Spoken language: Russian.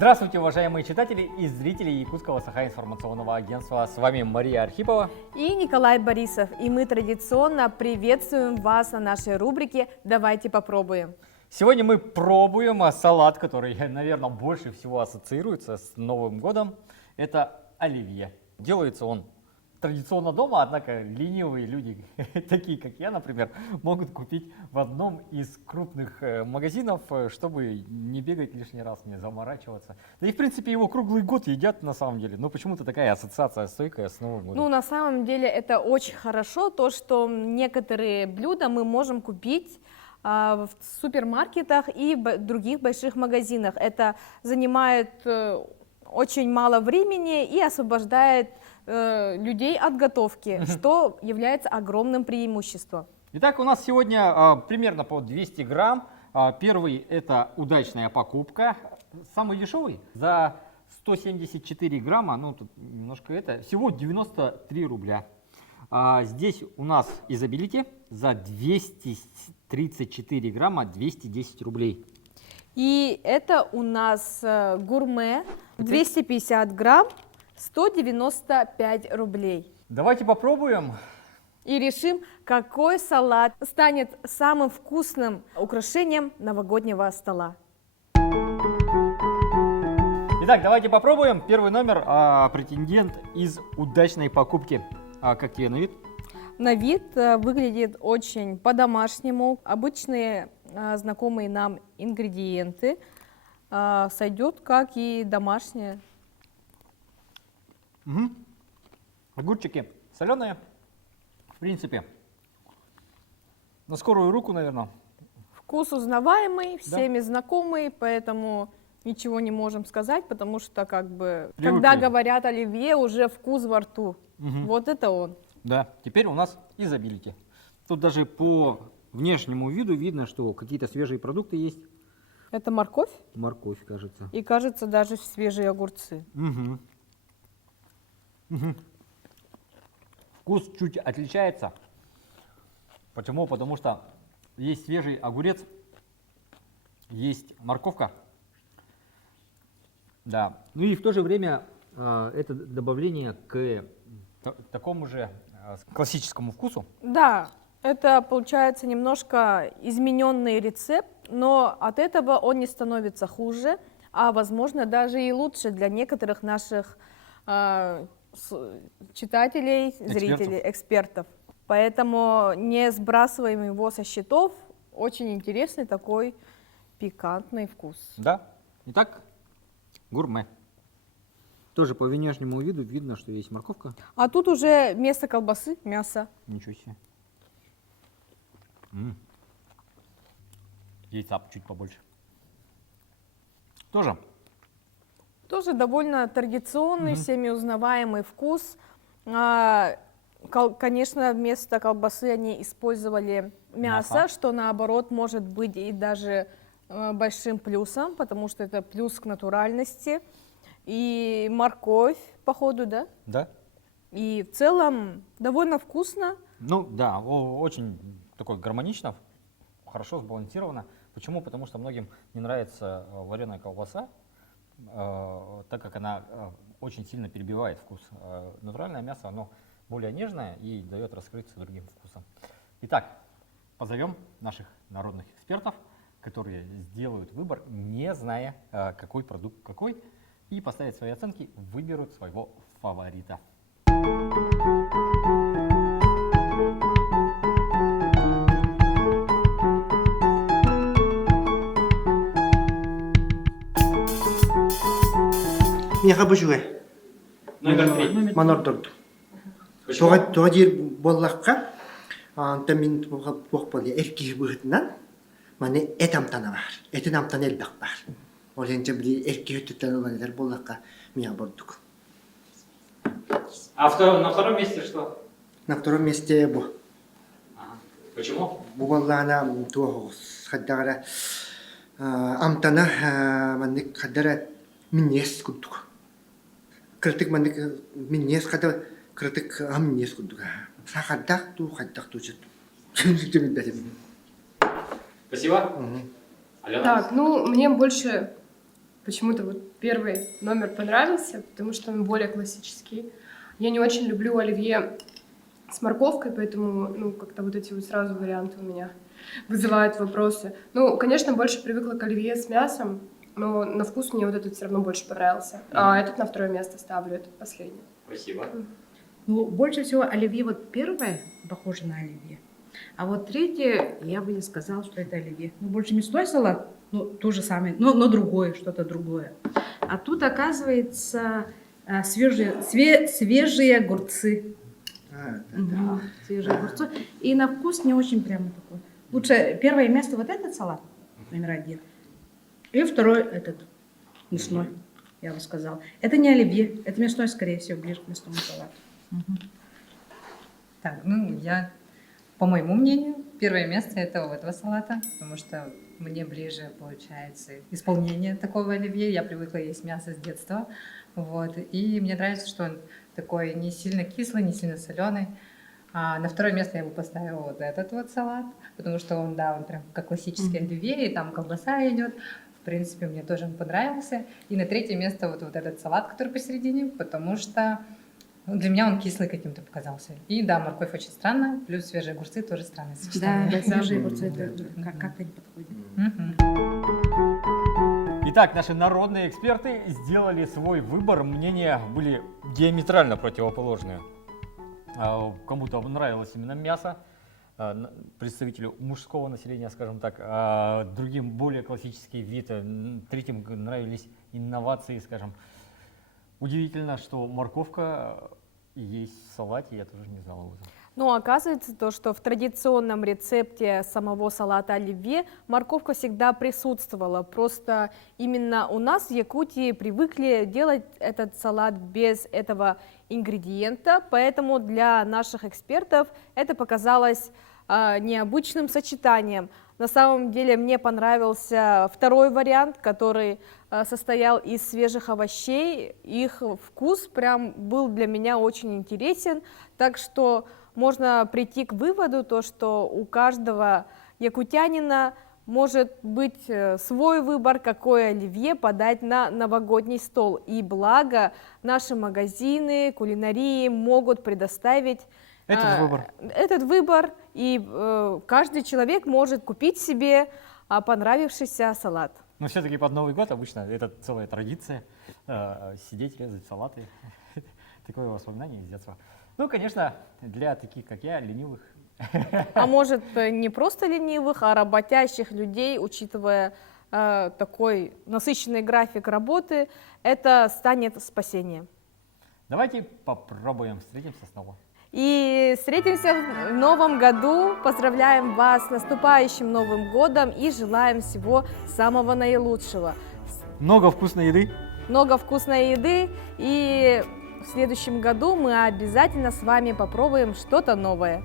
Здравствуйте, уважаемые читатели и зрители Якутского Саха-информационного агентства. С вами Мария Архипова и Николай Борисов. И мы традиционно приветствуем вас на нашей рубрике «Давайте попробуем». Сегодня мы пробуем салат, который, наверное, больше всего ассоциируется с Новым годом. Это оливье. Делается он традиционно дома, однако ленивые люди, такие как я, например, могут купить в одном из крупных магазинов, чтобы не бегать лишний раз, не заморачиваться. Да и в принципе его круглый год едят на самом деле, но почему-то такая ассоциация стойкая с Новым годом. Ну, на самом деле это очень хорошо, то, что некоторые блюда мы можем купить в супермаркетах и других больших магазинах. Это занимает очень мало времени и освобождает людей от готовки, что является огромным преимуществом. Итак, у нас сегодня примерно по 200 грамм. Первый – это удачная покупка. Самый дешевый за 174 грамма, ну тут немножко это, всего 93 рубля. Здесь у нас изобилити за 234 грамма 210 рублей. И это у нас гурме 250 грамм 195 рублей. Давайте попробуем. И решим, какой салат станет самым вкусным украшением новогоднего стола. Итак, давайте попробуем. Первый номер претендент из удачной покупки. Как тебе на вид? На вид выглядит очень по-домашнему. Обычные знакомые нам ингредиенты сойдет, как и домашние. Угу. Огурчики соленые, в принципе, на скорую руку, наверное. Вкус узнаваемый, всеми знакомый, поэтому ничего не можем сказать, потому что когда говорят оливье, уже вкус во рту. Угу. Вот это он. Да, теперь у нас изобилити. Тут даже по внешнему виду видно, что какие-то свежие продукты есть. Это морковь? Морковь, кажется. И, кажется, даже свежие огурцы. Угу. Угу. Вкус чуть отличается. Почему? Потому что есть свежий огурец, есть морковка. Да. Ну и в то же время это добавление к такому же классическому вкусу. Да, это получается немножко измененный рецепт, но от этого он не становится хуже, а возможно даже и лучше для некоторых наших читателей, зрителей, экспертов. Поэтому не сбрасываем его со счетов. Очень интересный такой пикантный вкус. Да. Итак, гурме. Тоже по внешнему виду видно, что есть морковка. А тут уже вместо колбасы мясо. Ничего себе. Яйца чуть побольше. Тоже довольно традиционный, всеми узнаваемый вкус. Конечно, вместо колбасы они использовали мясо, что наоборот может быть и даже большим плюсом, потому что это плюс к натуральности. И морковь, походу, да? Да. И в целом довольно вкусно. Ну да, очень такой гармонично, хорошо сбалансировано. Почему? Потому что многим не нравится вареная колбаса, так как она очень сильно перебивает вкус. Натуральное мясо, оно более нежное и дает раскрыться другим вкусом. Итак, позовем наших народных экспертов, которые сделают выбор, не зная, какой продукт какой, и поставят свои оценки, выберут своего фаворита. Меха бужуэ. Номер 3. Манор дорду. Почему? Тоғадир боллаққа, тамин боқпалия эрки бұғытынан, мане этамтана бар. Этамтана элбақ бар. Оленче бір эрки хүттіттен оландар боллаққа меха бордук. А на втором месте что? На втором месте бу. Почему? Буғаллана туағыз қаддағара амтана манник қаддара минес күттік. Критик манник минес қаддара критик аминес күттік. Сақаддақ қаддақ жетті. Спасибо. Так, ну мне больше почему-то вот первый номер понравился, потому что он более классический. Я не очень люблю оливье с морковкой, поэтому, ну, как-то вот эти вот сразу варианты у меня вызывают вопросы. Ну, конечно, больше привыкла к оливье с мясом, но на вкус мне вот этот все равно больше понравился. А этот на второе место ставлю, этот последний. Спасибо. Ну, больше всего оливье, вот первое похоже на оливье, а вот третье, я бы не сказала, что это оливье. Ну, больше мясной салат, ну, то же самое, но другое, что-то другое. А тут, оказывается, свежие огурцы. Мгм, свежие огурцы. И на вкус не очень прямо такой. Лучше первое место вот этот салат, номер 1. И второй этот, мясной, я бы сказала. Это не оливье, это мясной, скорее всего, ближе к мясному салату. Так, ну, по моему мнению, первое место это у этого салата, потому что мне ближе, получается, исполнение такого оливье. Я привыкла есть мясо с детства, вот, и мне нравится, что он такой не сильно кислый, не сильно соленый. А на второе место я бы поставила вот этот вот салат, потому что он, да, он прям как классический оливье, и там колбаса идет. В принципе, мне тоже он понравился. И на третье место вот этот салат, который посередине, потому что для меня он кислый каким-то показался. И да, морковь очень странная, плюс свежие огурцы тоже странное Да, сочетание. свежие огурцы, это как-то не подходит. Мгм. Итак, наши народные эксперты сделали свой выбор. Мнения были диаметрально противоположные. Кому-то нравилось именно мясо, представителю мужского населения, скажем так, а другим более классический вид, третьим нравились инновации, скажем. Удивительно, что морковка есть в салате, я тоже не знал об этом. Но оказывается то, что в традиционном рецепте самого салата оливье морковка всегда присутствовала. Просто именно у нас в Якутии привыкли делать этот салат без этого ингредиента, поэтому для наших экспертов это показалось необычным сочетанием. На самом деле мне понравился второй вариант, который состоял из свежих овощей. Их вкус прям был для меня очень интересен, так что можно прийти к выводу, то, что у каждого якутянина может быть свой выбор, какое оливье подать на новогодний стол. И благо наши магазины, кулинарии могут предоставить этот выбор, и каждый человек может купить себе понравившийся салат. Но все-таки под Новый год обычно это целая традиция сидеть, резать салаты. Такое воспоминание из детства. Ну, конечно, для таких, как я, ленивых. А может, не просто ленивых, а работящих людей, учитывая такой насыщенный график работы, это станет спасением. Давайте попробуем, встретимся снова. И встретимся в новом году. Поздравляем вас с наступающим Новым годом и желаем всего самого наилучшего. Много вкусной еды. Много вкусной еды, и в следующем году мы обязательно с вами попробуем что-то новое.